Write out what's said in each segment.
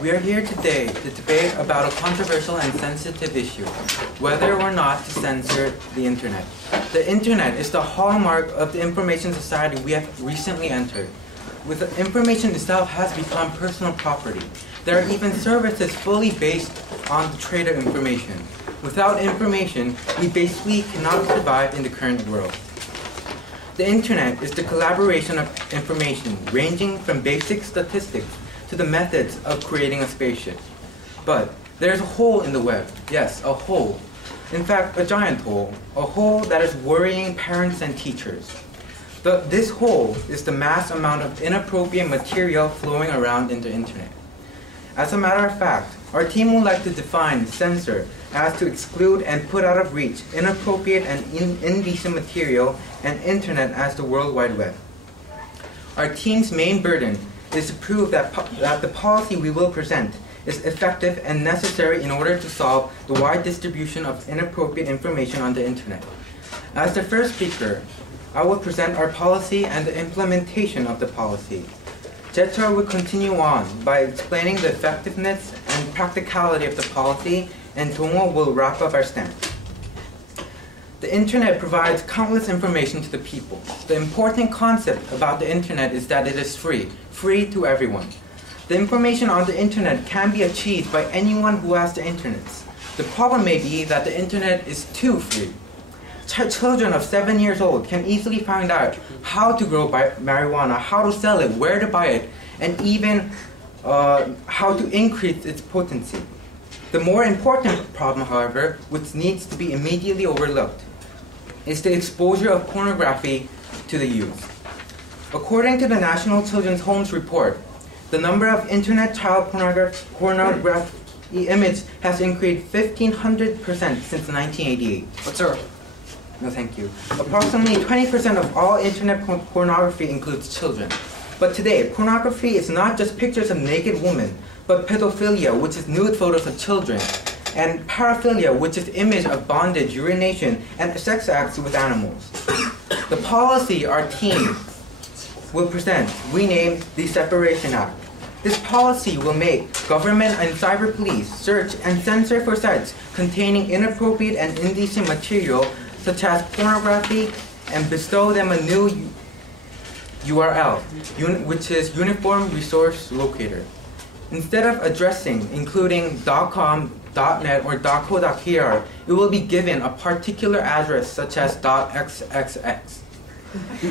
We are here today to debate about a controversial and sensitive issue, whether or not to censor the internet. The internet is the hallmark of the information society we have recently entered. With the information itself has become personal property. There are even services fully based on the trade of information. Without information, we basically cannot survive in the current world. The internet is the collaboration of information ranging from basic statistics to the methods of creating a spaceship. But there's a hole in the web. Yes, a hole. In fact, a giant hole. A hole that is worrying parents and teachers. This hole is the mass amount of inappropriate material flowing around in the internet. As a matter of fact, our team would like to define censor as to exclude and put out of reach inappropriate and indecent material and internet as the World Wide Web. Our team's main burden is to prove that the policy we will present is effective and necessary in order to solve the wide distribution of inappropriate information on the internet. As the first speaker, I will present our policy and the implementation of the policy. Jecha will continue on by explaining the effectiveness and practicality of the policy, and Dongho will wrap up our stance. The internet provides countless information to the people. The important concept about the internet is that it is free to everyone. The information on the internet can be achieved by anyone who has the internet. The problem may be that the internet is too free. Children of 7 years old can easily find out how to grow marijuana, how to sell it, where to buy it, and even how to increase its potency. The more important problem, however, which needs to be immediately overlooked, is the exposure of pornography to the youth. According to the National Children's Homes Report, the number of internet child pornography images has increased 1,500% since 1988. What's up? No, thank you. Approximately 20% of all internet pornography includes children. But today, pornography is not just pictures of naked women, but pedophilia, which is nude photos of children, and paraphilia, which is image of bondage, urination, and sex acts with animals. The policy our team will present, we named the Separation Act. This policy will make government and cyber police search and censor for sites containing inappropriate and indecent material such as pornography and bestow them a new URL, which is Uniform Resource Locator. Instead of addressing including .com, .net, or .co.kr, it will be given a particular address such as .xxx. The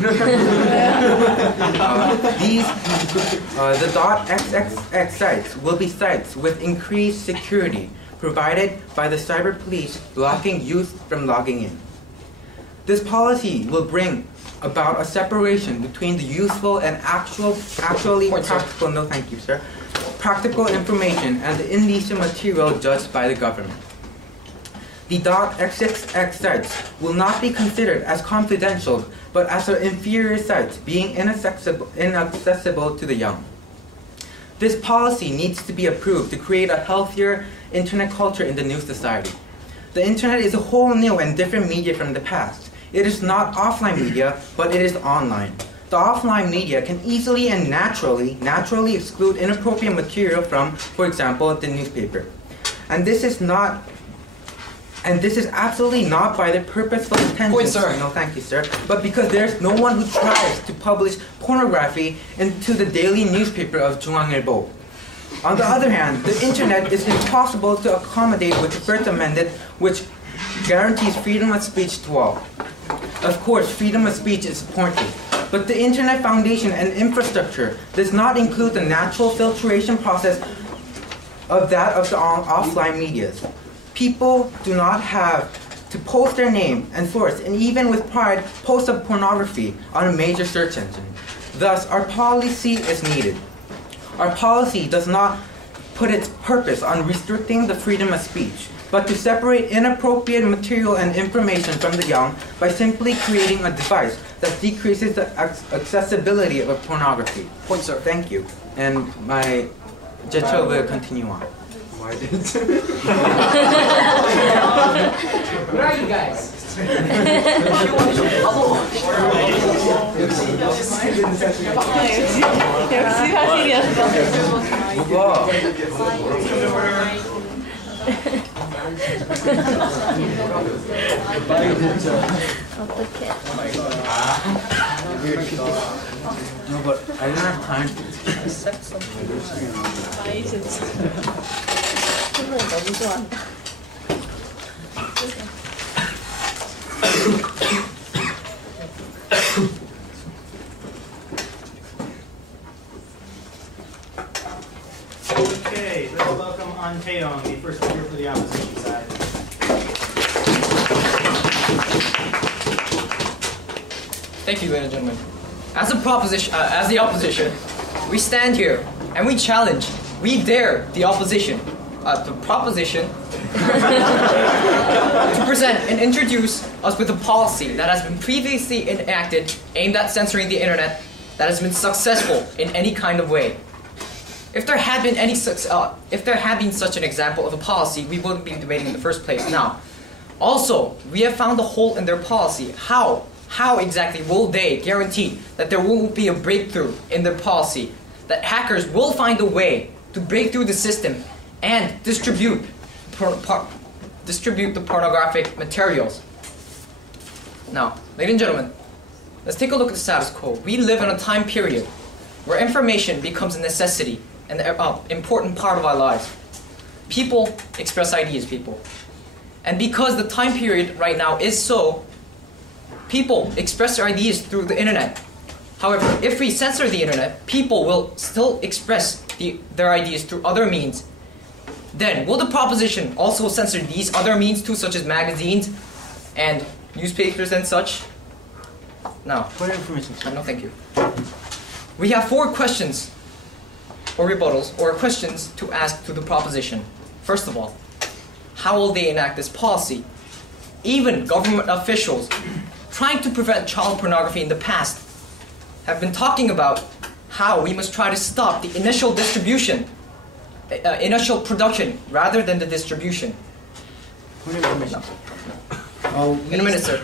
.xxx sites will be sites with increased security provided by the cyber police blocking youth from logging in. This policy will bring about a separation between the useful and actually practical, no thank you sir, practical information and the indecent material judged by the government. The .xxx sites will not be considered as confidential, but as an inferior sites being inaccessible to the young. This policy needs to be approved to create a healthier internet culture in the new society. The internet is a whole new and different media from the past. It is not offline media, but it is online. The offline media can easily and naturally exclude inappropriate material from, for example, the newspaper. And this is absolutely not by the purposeful intention. Point, sir. No, thank you, sir. But because there's no one who tries to publish pornography into the daily newspaper of 중앙일보. On the other hand, the internet is impossible to accommodate with the First Amendment, which guarantees freedom of speech to all. Of course, freedom of speech is important, but the Internet Foundation and infrastructure does not include the natural filtration process of that of the offline medias. People do not have to post their name and source, and even with pride, post of pornography on a major search engine. Thus, our policy is needed. Our policy does not put its purpose on restricting the freedom of speech, but to separate inappropriate material and information from the young by simply creating a device that decreases the accessibility of pornography. Point, sir. Thank you. And my Jecha will continue on. Why did Where are you guys? 역시 사실이었어. 뭐가? 어떡해. No, but I didn't have time. 아이 진짜. 선생님 너무 좋아한다. Okay, let's welcome on Daewon, the first speaker for the opposition side. Thank you, ladies and gentlemen. As the opposition, we stand here and we challenge, we dare the opposition, the proposition, to present and introduce us with a policy that has been previously enacted aimed at censoring the internet that has been successful in any kind of way. If there had been such an example of a policy, we wouldn't be debating in the first place now. Also, we have found a hole in their policy. How exactly will they guarantee that there won't be a breakthrough in their policy, that hackers will find a way to break through the system and distribute the pornographic materials? Now, ladies and gentlemen, let's take a look at the status quo. We live in a time period where information becomes a necessity and an important part of our lives. People express ideas, people. And because the time period right now is so, people express their ideas through the internet. However, if we censor the internet, people will still express their ideas through other means. Then, will the proposition also censor these other means too, such as magazines and newspapers and such? No. What information? No, thank you. We have 4 questions, or rebuttals, or questions to ask to the proposition. First of all, how will they enact this policy? Even government officials trying to prevent child pornography in the past have been talking about how we must try to stop the initial production rather than the distribution. What information? In a minute, sir.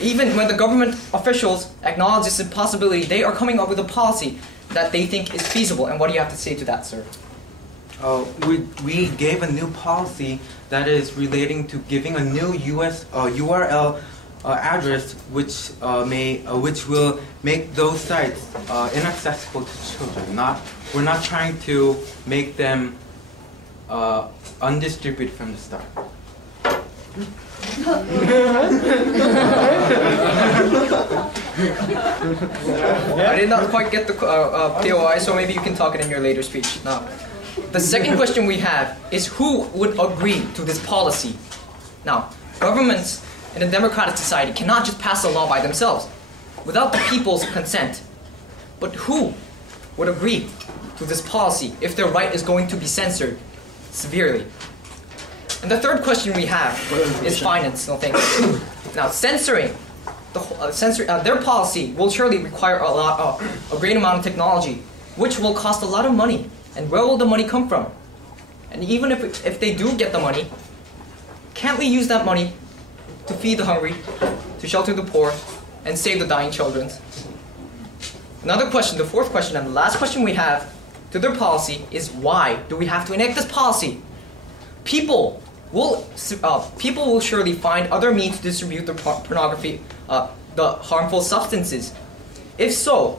Even when the government officials acknowledge this impossibility, they are coming up with a policy that they think is feasible. And what do you have to say to that, sir? We gave a new policy that is relating to giving a new US URL address, which will make those sites inaccessible to children. We're not trying to make them undistributed from the start. I did not quite get the POI, so maybe you can talk it in your later speech. Now, the second question we have is who would agree to this policy? Now, governments in a democratic society cannot just pass a law by themselves without the people's consent. But who would agree to this policy if their right is going to be censored severely? And the third question we have is finance. No, thank you. Now, censoring their policy will surely require a great amount of technology, which will cost a lot of money. And where will the money come from? And even if they do get the money, can't we use that money to feed the hungry, to shelter the poor, and save the dying children? Another question, the fourth question, and the last question we have to their policy is why do we have to enact this policy? People will surely find other means to distribute the pornography, the harmful substances. If so,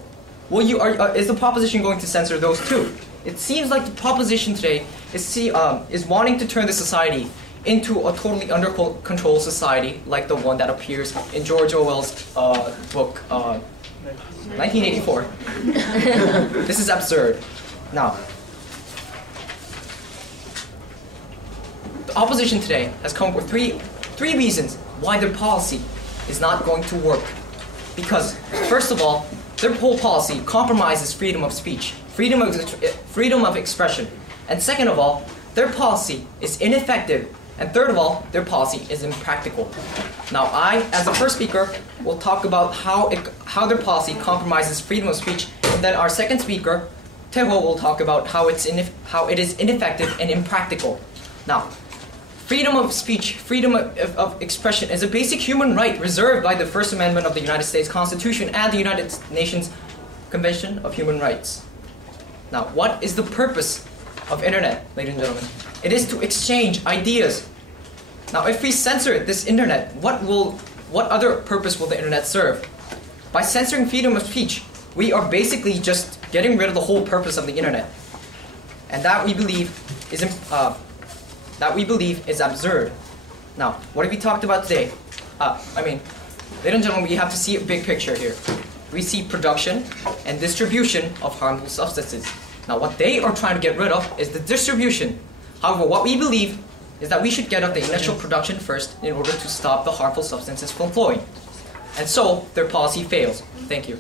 is the proposition going to censor those too? It seems like the proposition today is wanting to turn the society into a totally under control society, like the one that appears in George Orwell's book, 1984. This is absurd. Now, the opposition today has come up with three reasons why their policy is not going to work. Because, first of all, their whole policy compromises freedom of speech, freedom of expression. And second of all, their policy is ineffective. And third of all, their policy is impractical. Now, I, as the first speaker, will talk about how their policy compromises freedom of speech, and then our second speaker, Daewon, will talk about how it is ineffective and impractical. Now, freedom of speech, freedom of expression is a basic human right reserved by the First Amendment of the United States Constitution and the United Nations Convention of Human Rights. Now, what is the purpose of internet, ladies and gentlemen? It is to exchange ideas. Now, if we censor this internet, what other purpose will the internet serve? By censoring freedom of speech, we are basically just getting rid of the whole purpose of the internet, and that we believe is absurd. Now, what have we talked about today? Ladies and gentlemen, we have to see a big picture here. We see production and distribution of harmful substances. Now, what they are trying to get rid of is the distribution. However, what we believe is that we should get up the initial production first in order to stop the harmful substances from flowing. And so, their policy fails. Thank you.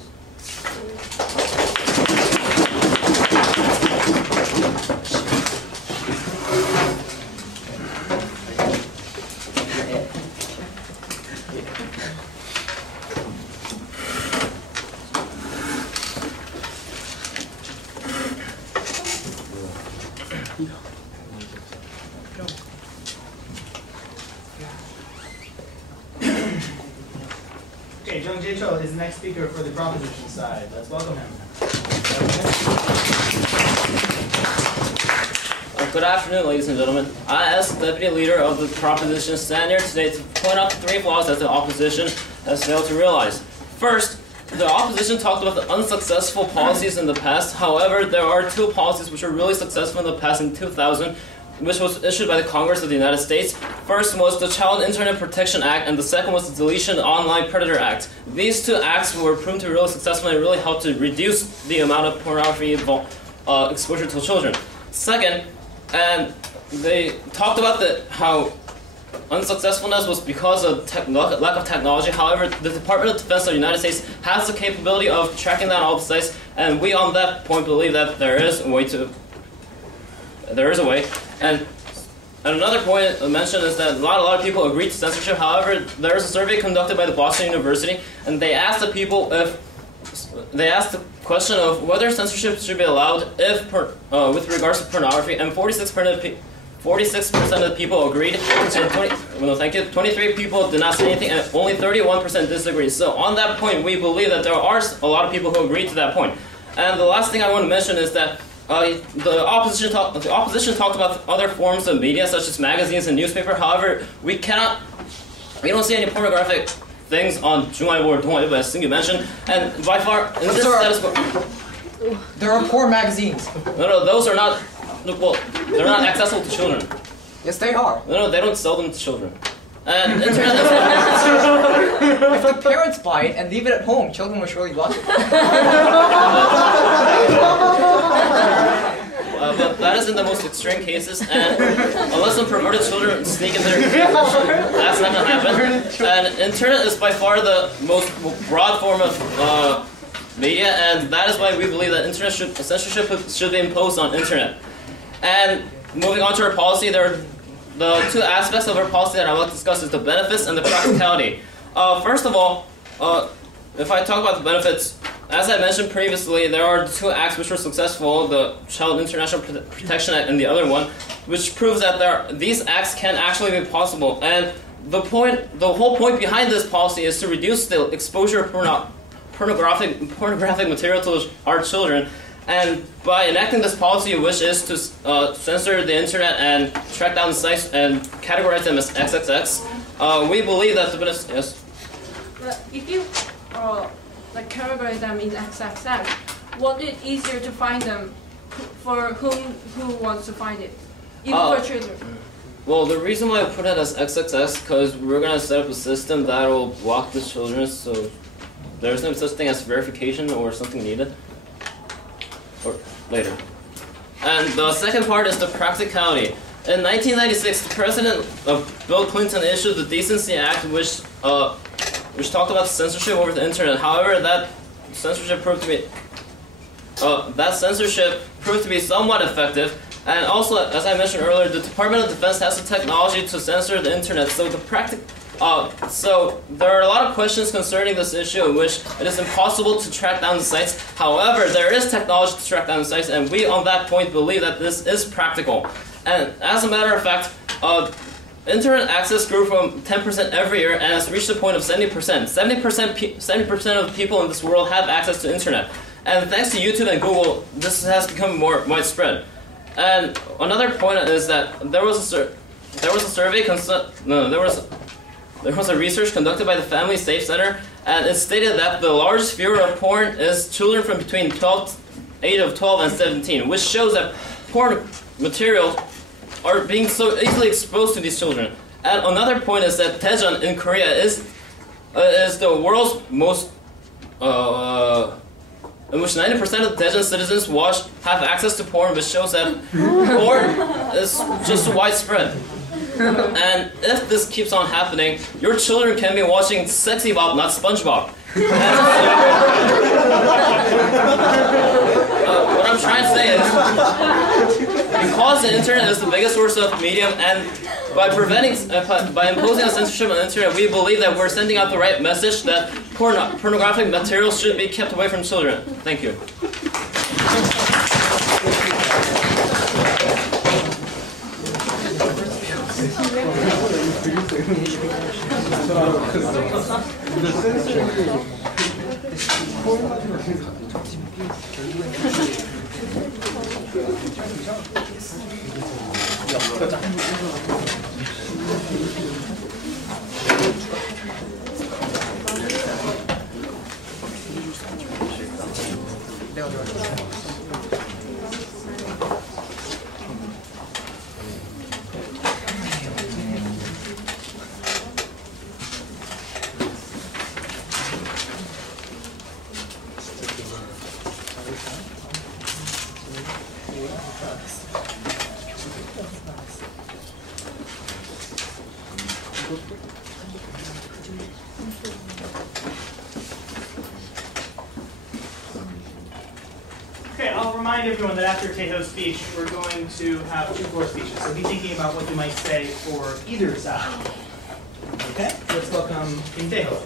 Okay, Jung Jae-cho is the next speaker for the proposition side. Let's welcome him. Good afternoon, ladies and gentlemen. I, as deputy leader of the proposition, stand here today to point out the 3 flaws that the opposition has failed to realize. First, the opposition talked about the unsuccessful policies in the past. However, there are 2 policies which were really successful in the past in 2000, which was issued by the Congress of the United States. First was the Child Internet Protection Act, and the second was the Deletion Online Predator Act. These 2 acts were proven to be really successful and really helped to reduce the amount of pornography exposure to children. Second, and they talked about how unsuccessfulness was because of lack of technology. However, the Department of Defense of the United States has the capability of tracking down all the sites, and we on that point believe that there is a way. And another point I mentioned is that a lot of people agree to censorship. However, there is a survey conducted by the Boston University, and they asked the people the question of whether censorship should be allowed with regards to pornography, and 46% of the people agreed, and 23 people did not say anything, and only 31% disagreed. So on that point, we believe that there are a lot of people who agree to that point. And the last thing I want to mention is that the opposition talked about other forms of media, such as magazines and newspaper. However, we don't see any pornographic things on Jungaibo or Donghaibo, as you mentioned. And by far, in this status quo, there are porn magazines. No, those are not. Well, they're not accessible to children. Yes, they are. No, they don't sell them to children. And internet. If the parents buy it and leave it at home, children will surely watch it. But that is in the most extreme cases, and unless some perverted children sneak in there, that's not going to happen. And internet is by far the most broad form of media, and that is why we believe that censorship should be imposed on internet. And moving on to our policy, there are the 2 aspects of our policy that I want to discuss is the benefits and the practicality. First of all, if I talk about the benefits, as I mentioned previously, there are 2 acts which were successful, the Child International Protection Act and the other one, which proves that these acts can actually be possible. And the whole point behind this policy is to reduce the exposure of pornographic material to our children. And by enacting this policy, which is to censor the internet and track down the sites and categorize them as XXX, we believe that the benefits. Yes. But if you categorize them in XXX, won't it easier to find them for who wants to find it, even for children? Well, the reason why I put it as XXX because we're gonna set up a system that will block the children, so there's no such thing as verification or something needed. Or later. And the second part is the practicality. In 1996, the President Bill Clinton issued the Decency Act, which talked about censorship over the internet. However, that censorship proved to be somewhat effective. And also, as I mentioned earlier, the Department of Defense has the technology to censor the internet. So so there are a lot of questions concerning this issue in which it is impossible to track down the sites. However, there is technology to track down the sites, and we on that point believe that this is practical. And as a matter of fact, internet access grew from 10% every year and has reached the point of 70%. 70% of people in this world have access to internet. And thanks to YouTube and Google, this has become more widespread. And another point is that there was a research conducted by the Family Safe Center, and it stated that the largest viewer of porn is children from between age of 12 and 17, which shows that porn materials are being so easily exposed to these children. And another point is that Daewon in Korea is the world's most in which 90% of Daewon citizens have access to porn, which shows that porn is just widespread. And if this keeps on happening, your children can be watching Sexy Bob, not SpongeBob. What I'm trying to say is, because the internet is the biggest source of medium, and by imposing a censorship on the internet, we believe that we're sending out the right message that pornographic materials should be kept away from children. Thank you. Okay, I'll remind everyone that after Taeho's speech, we're going to have 2 more speeches. So be thinking about what you might say for either side. Okay, let's welcome Kim Daewon.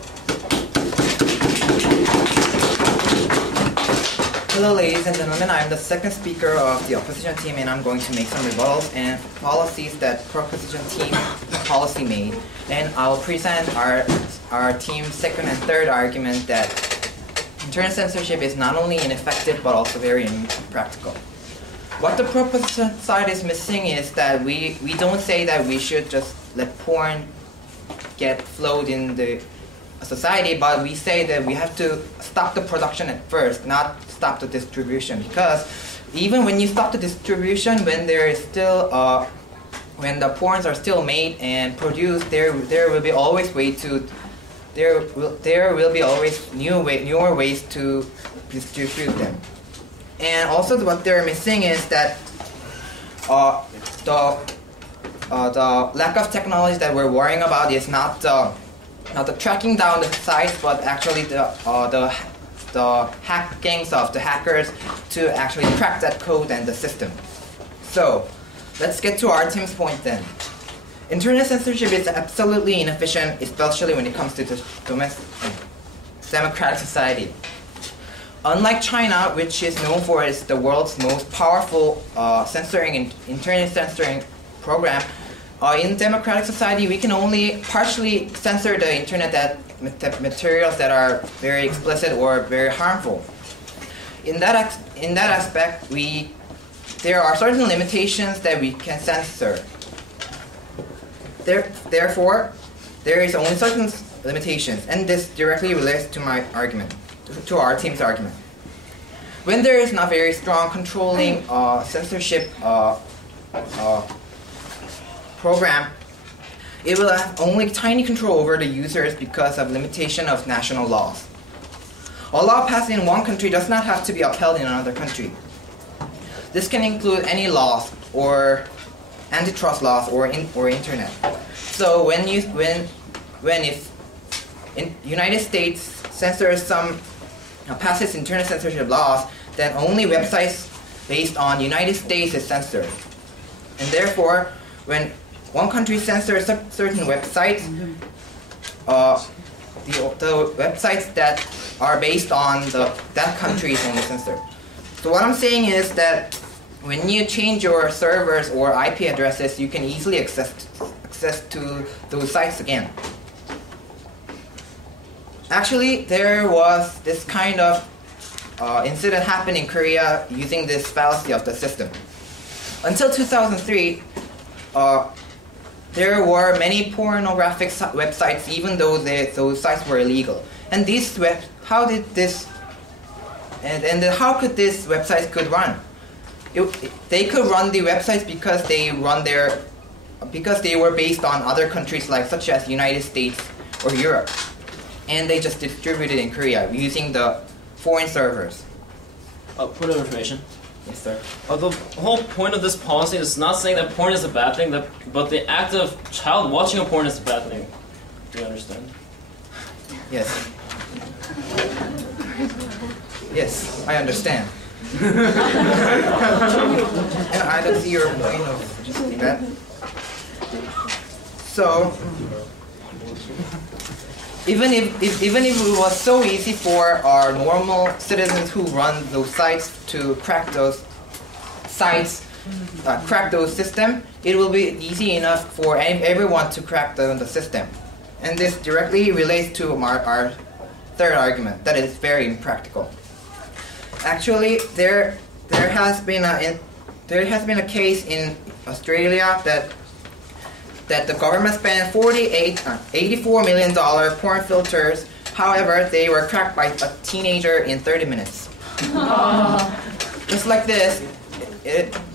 Hello ladies and gentlemen, I'm the second speaker of the opposition team and I'm going to make some rebuttals and policies that proposition team policy made. And I'll present our team's second and third argument that internet censorship is not only ineffective but also very impractical. What the proposition side is missing is that we don't say that we should just let porn get flowed in the society, but we say that we have to stop the production at first, not stop the distribution. Because even when you stop the distribution, when there is still when the porns are still made and produced, there will be always newer ways to distribute them. And also what they're missing is that the lack of technology that we're worrying about is not the tracking down the sites, but actually the hackings of the hackers to actually crack that code and the system. So let's get to our team's point then. Internet censorship is absolutely inefficient, especially when it comes to the democratic society. Unlike China, which is known for the world's most powerful internet censoring program, in democratic society, we can only partially censor the internet materials that are very explicit or very harmful. In that aspect, there are certain limitations that we can censor. Therefore, there is only certain limitations, and this directly relates to my argument, to our team's argument. When there is not very strong controlling censorship program, it will have only tiny control over the users because of limitation of national laws. A law passed in one country does not have to be upheld in another country. This can include any laws or antitrust laws or internet. So if United States censors passes internet censorship laws, then only websites based on United States is censored. And therefore, when one country censors certain websites, the websites that are based on that country is only censored. So what I'm saying is that when you change your servers or IP addresses, you can easily access to those sites again. Actually, there was this kind of incident happened in Korea using this fallacy of the system. Until 2003, there were many pornographic websites, even though those sites were illegal. And how could these websites could run? They could run the websites because they were based on other countries such as United States or Europe, and they just distributed in Korea using the foreign servers. Point of information. Yes, sir. The whole point of this policy is not saying that porn is a bad thing, but the act of child watching a porn is a bad thing. Do you understand? Yes. Yes, I understand. And I don't see your point of that. So, even if it was so easy for our normal citizens who run those sites to crack those sites, crack those systems, it will be easy enough for everyone to crack the system. And this directly relates to our third argument, that it's very impractical. Actually, there has been a case in Australia that the government spent $84 million porn filters. However, they were cracked by a teenager in 30 minutes. Just like this,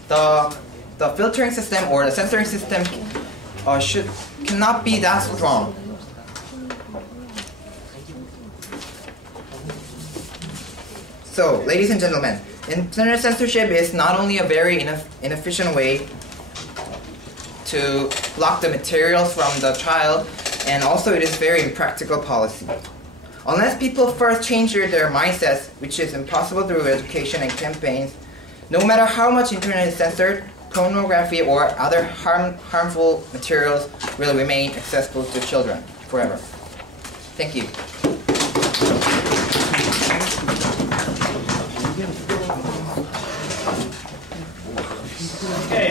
the filtering system or the censoring system cannot be that strong. So, ladies and gentlemen, internet censorship is not only a very inefficient way to block the materials from the child, and also it is very impractical policy. Unless people first change their mindsets, which is impossible through education and campaigns, no matter how much internet is censored, pornography or other harmful materials will remain accessible to children forever. Thank you. Okay,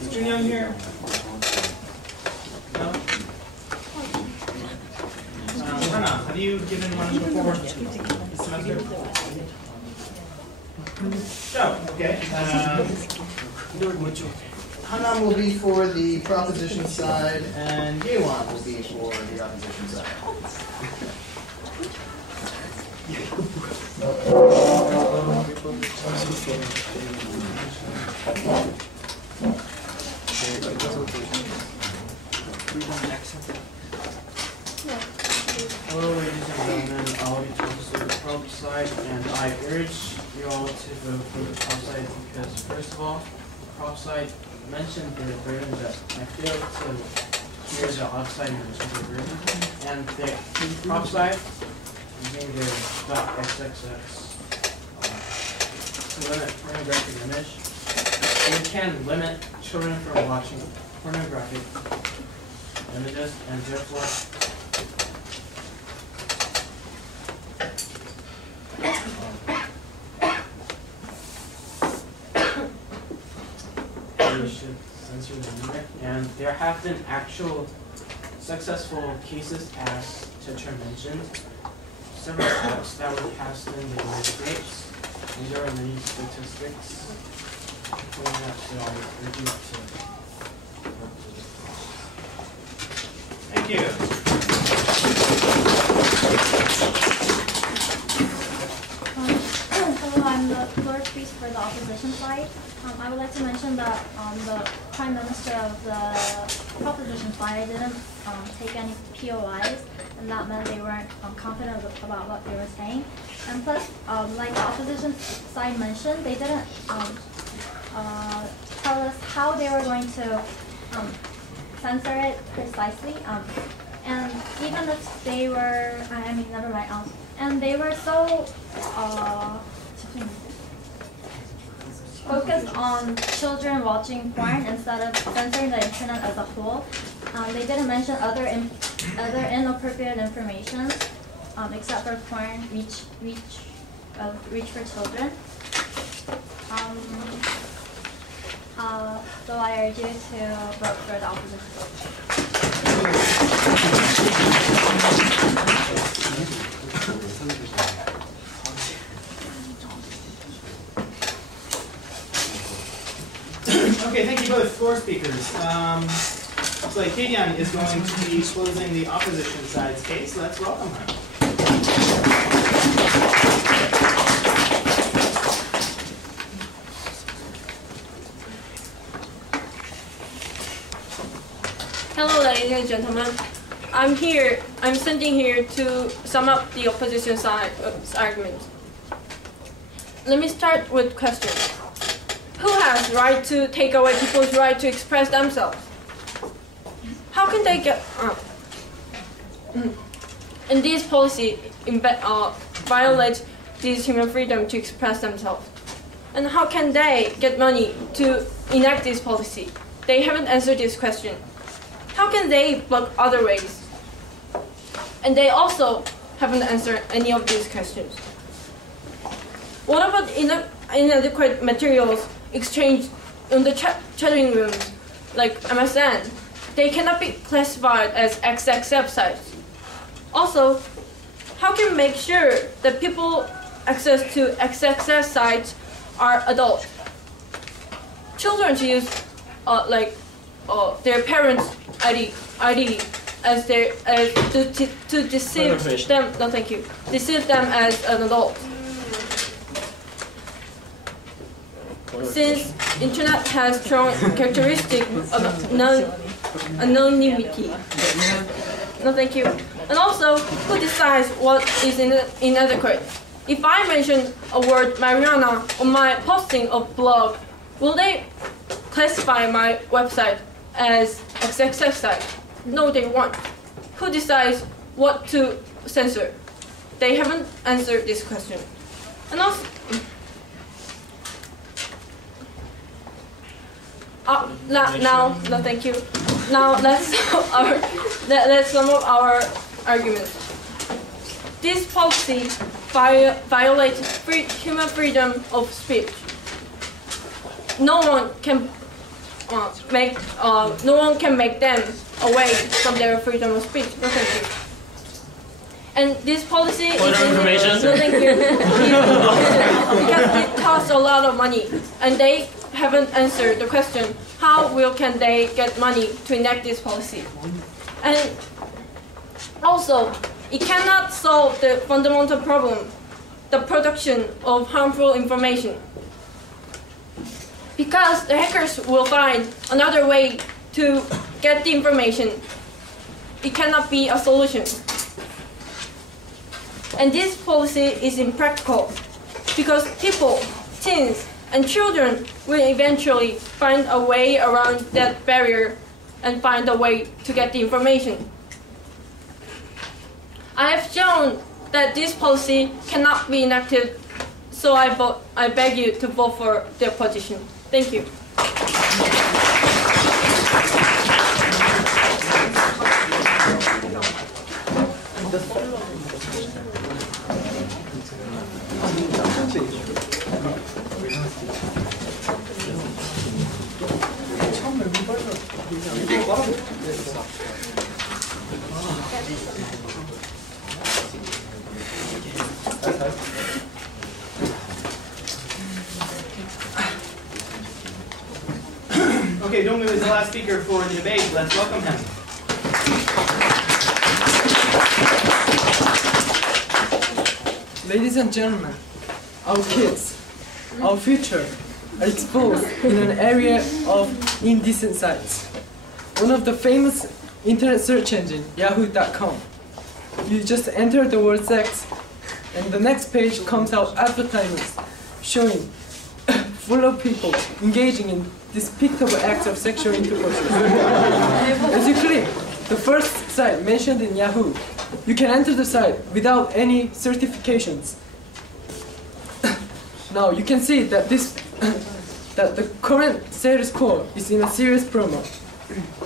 is Jun Young here? No? Hannah, have you given one before this semester? No, okay. Hanan will be for the proposition side, and Daewon will be for the opposition side. Hello, ladies and gentlemen. I'll be talking to the prop side, and I urge you all to vote for the prop side because, first of all, the prop side mentioned the version that I failed to hear the outside mention the version, and the prop side using their .xxx to limit pornographic image. You can limit children from watching pornographic images, and therefore we should censor the internet. And there have been actual successful cases, as Teacher mentioned, several apps that were passed in the United States, and there are many statistics showing that, so I urge you to vote for this policy. Thank you. Hello, I'm the third piece for the opposition side. I would like to mention that the Prime Minister of the proposition side didn't take any POIs, and that meant they weren't confident about what they were saying. And plus, like the opposition side mentioned, they didn't tell us how they were going to censor it precisely. And even if they were, never mind. And they were so focused on children watching porn instead of censoring the internet as a whole. They didn't mention other inappropriate information except for porn, reach for children. So I urge you to vote for the opposition. both floor speakers. So Daewon is going to be closing the opposition side's case. Let's welcome her. Hello, ladies and gentlemen. I'm standing here to sum up the opposition side's argument. Let me start with questions. Who has the right to take away people's right to express themselves? How can they get and this policy violates this human freedom to express themselves? And how can they get money to enact this policy? They haven't answered this question. How can they block other ways? And they also haven't answered any of these questions. What about inadequate materials exchanged in the chatting rooms, like MSN? They cannot be classified as XXF sites. Also, how can we make sure that people access to XXF sites are adults? Children use their parents' ID as to deceive them. No, thank you. Deceive them as an adult. Since internet has strong characteristic of anonymity. No, thank you. And also, who decides what is inadequate? If I mention a word marijuana on my posting of blog, will they classify my website as XXF site? No, they won't. Who decides what to censor? They haven't answered this question. And also, no, thank you. Now let's sum up our arguments. This policy violates human freedom of speech. No one can make them away from their freedom of speech. No, thank you. And this policy is information. No, thank you. Because it costs a lot of money, and they haven't answered the question: how can they get money to enact this policy? And also, it cannot solve the fundamental problem, the production of harmful information. Because the hackers will find another way to get the information, it cannot be a solution. And this policy is impractical because people, teens, and children will eventually find a way around that barrier and find a way to get the information. I have shown that this policy cannot be enacted, so I beg you to vote for the opposition. Thank you. Okay, Dong is the last speaker for the debate. Let's welcome him. Ladies and gentlemen, our kids, our future, are exposed in an area of indecent sites. One of the famous internet search engine, yahoo.com. You just enter the word sex, and the next page comes out advertisements showing full of people engaging in despicable acts of sexual intercourse. As you click the first site mentioned in Yahoo, you can enter the site without any certifications. Now you can see that that the current status quo is in a serious problem.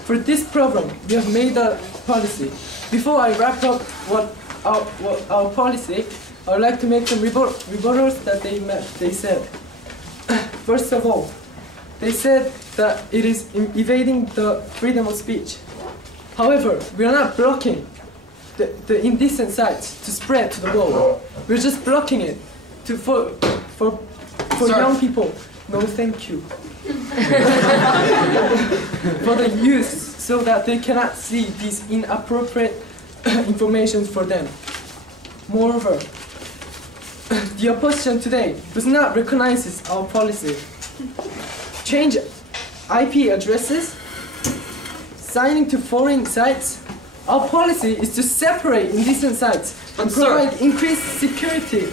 For this problem, we have made a policy. Before I wrap up what our policy, I would like to make some rebuttals that they said. First of all, they said that it is evading the freedom of speech. However, we are not blocking the indecent sites to spread to the world. We're just blocking it for young people. No, thank you. for the youth so that they cannot see these inappropriate information for them. Moreover, the opposition today does not recognize our policy. Change IP addresses, signing to foreign sites. Our policy is to separate indecent sites and provide increased security.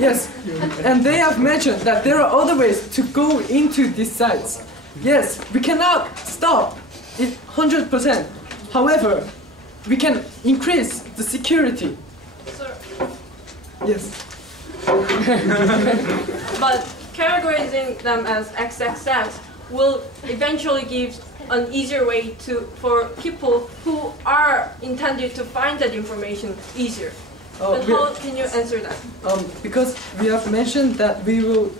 Yes, and they have mentioned that there are other ways to go into these sites. Yes, we cannot stop it 100%. However, we can increase the security. Sir. Yes. But categorizing them as XXX will eventually give an easier way for people who are intended to find that information easier. And how can you answer that? Because we have mentioned that we will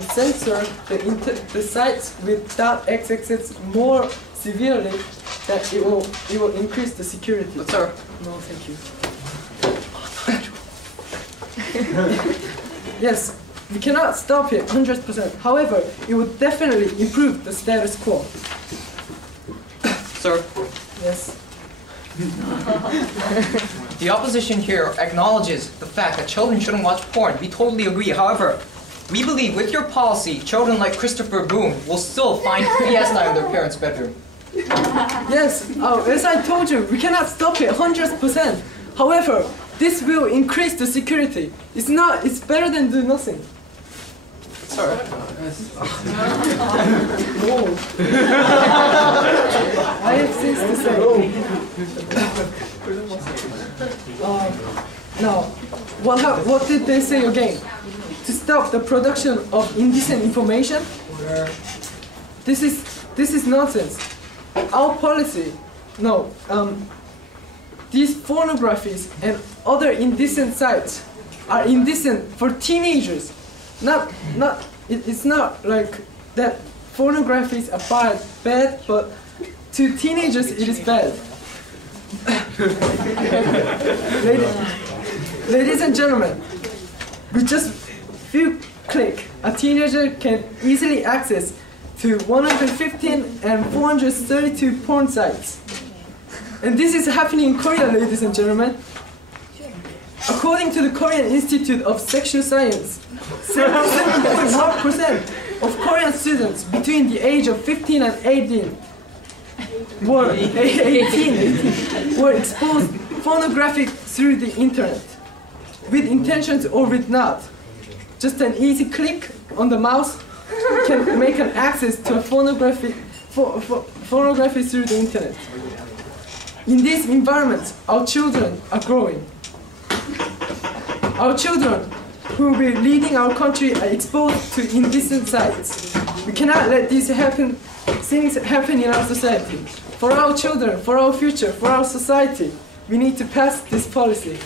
censor the sites without XXX more severely, that it will increase the security. But sir, no, thank you. Yes, we cannot stop it 100%. However, it would definitely improve the status quo. sir, Yes. the opposition here acknowledges the fact that children shouldn't watch porn. We totally agree. However, we believe with your policy, children like Christopher Boone will still find fiesta in their parents' bedroom. Yes, as I told you, we cannot stop it 100%. However, this will increase the security. It's better than do nothing. Sir, No. I have things to say. Now, what did they say again? To stop the production of indecent information? This is nonsense. Our policy, these pornographies and other indecent sites are indecent for teenagers. It's not like that pornographies are bad, but to teenagers it is bad. Ladies and gentlemen, with just few clicks, a teenager can easily access to 115 and 432 porn sites. And this is happening in Korea, ladies and gentlemen. According to the Korean Institute of Sexual Science, 77.1% of Korean students between the age of 15 and 18 were exposed pornographic through the internet, with intentions or with not. Just an easy click on the mouse can make an access to a pornography through the internet. In these environments, our children are growing. Our children who will be leading our country are exposed to indecent sites. We cannot let things happen in our society. For our children, for our future, for our society, we need to pass this policy.